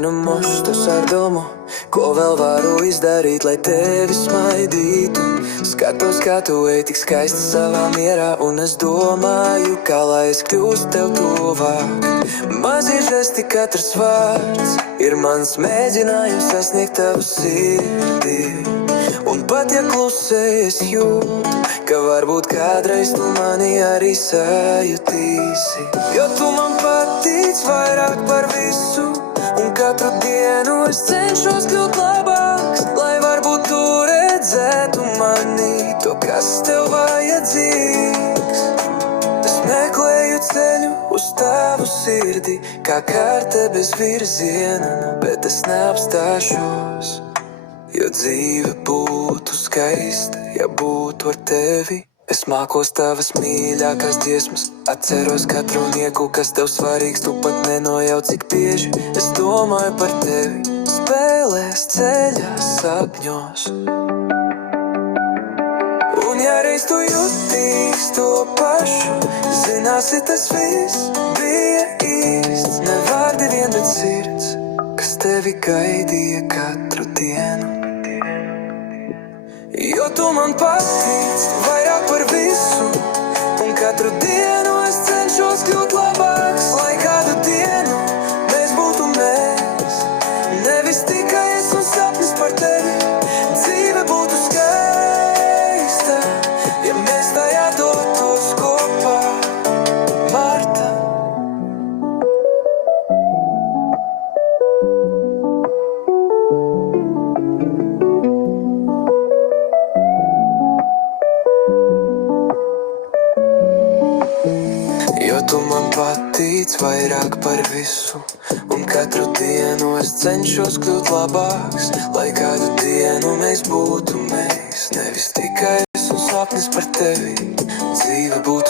dienu mostus ar domu, ko vēl varu izdarīt, lai tevi smaidītu. Skatos, kā tu ej tik skaisti savā mierā, un es domāju, kā lai es kļūstu tev tuvāk. Mazie žesti, katrs vārds ir mans mēģinājums sasniegt tavu sirdī. Un pat ja klusē es jūtu, ka varbūt kādreiz tu mani arī sajutīsi. Jo tu man patīc vairāk par visu, un katru dienu es cenšos kļūt labāks, lai varbūt tu redzētu mani to, kas tev vajadzīgs. Es meklēju ceļu uz tavu sirdi, kā karte bez virziena, bet es neapstāšos. Jo dzīve būtu skaista, ja būtu ar tevi. Es mākos tavas mīļākās dziesmas, atceros katru nieku, kas tev svarīgs. Tu pat nenojauc, cik bieži es domāju par tevi. Spēlēs ceļā sapņos. Un ja reiz tu jutīs to pašu, zināsi, tas viss bija īsts. Ne vārdi vien, bet sirds, kas tevi gaidīja katru dienu. Jo tu man patīc vairāk par visu, un katru dienu es cenšos kļūt labāks, lai kādu dienu mēs būtu mēs. Nevis tikai es un sapnis par tevi, dzīve būtu skaista, ja mēs tajā dotos kopā. Marta. Jo tu man patīc vairāk par visu, un katru dienu es cenšos kļūt labāks, lai kādu dienu mēs būtu mēs. Nevis tikai es un sapnis par tevi, dzīve būtu